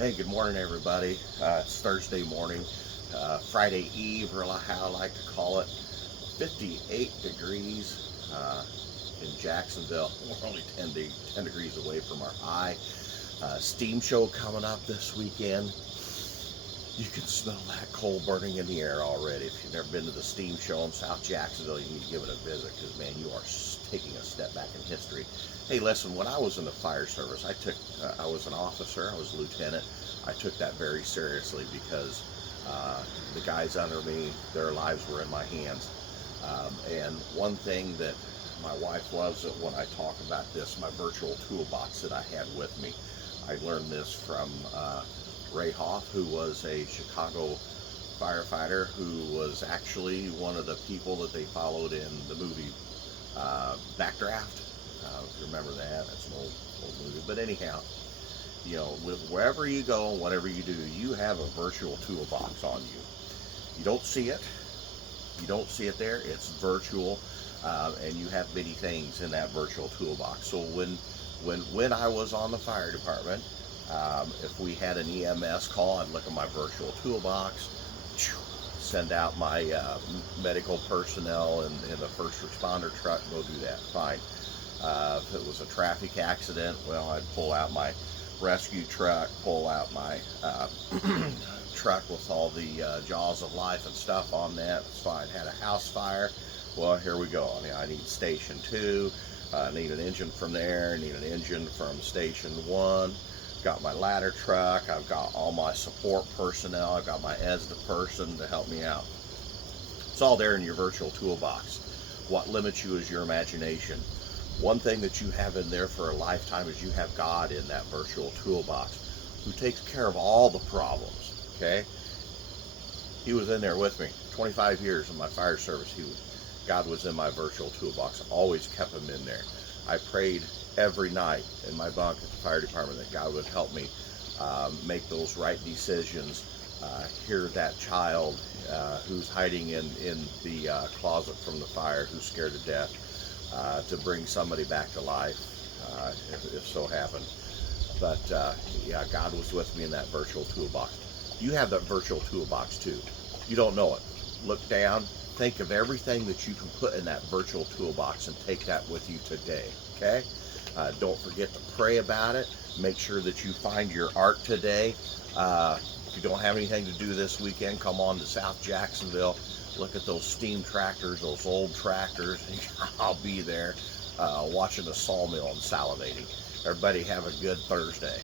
Hey, good morning, everybody. It's Thursday morning, Friday Eve, or how I like to call it. 58 degrees in Jacksonville. We're only 10 degrees away from our high. Steam show coming up this weekend. You can smell that coal burning in the air already. If you've never been to the steam show in South Jacksonville, you need to give it a visit because, man, you are taking a step back in history. Hey, listen, when I was in the fire service, I was an officer, I was a lieutenant. I took that very seriously because the guys under me, their lives were in my hands. And one thing that my wife loves it when I talk about this, my virtual toolbox that I had with me. I learned this from Ray Hoff, who was a Chicago firefighter who was actually one of the people that they followed in the movie Backdraft. If you remember that, that's an old movie. But anyhow, you know, wherever you go and whatever you do, you have a virtual toolbox on you. You don't see it. You don't see it there. It's virtual, and you have many things in that virtual toolbox. So when I was on the fire department, if we had an EMS call, I'd look at my virtual toolbox, send out my medical personnel in the first responder truck, go do that. Fine. If it was a traffic accident, well, I'd pull out my rescue truck, pull out my truck with all the jaws of life and stuff on that. It's fine. Had a house fire. Well, here we go. I need station 2. I need an engine from there. I need an engine from station 1. Got my ladder truck. I've got all my support personnel. I've got my ESDA person to help me out. It's all there in your virtual toolbox. What limits you is your imagination. One thing that you have in there for a lifetime is you have God in that virtual toolbox who takes care of all the problems, okay? He was in there with me 25 years in my fire service. God was in my virtual toolbox. I always kept him in there. I prayed every night in my bunk at the fire department that God would help me make those right decisions, hear that child who's hiding in the closet from the fire, who's scared to death, to bring somebody back to life, if so happened. But yeah, God was with me in that virtual toolbox. You have that virtual toolbox too. You don't know it. Look down, think of everything that you can put in that virtual toolbox and take that with you today, okay? Don't forget to pray about it. Make sure that you find your art today. If you don't have anything to do this weekend, come on to South Jacksonville. Look at those steam tractors, those old tractors. I'll be there watching the sawmill and salivating. Everybody have a good Thursday.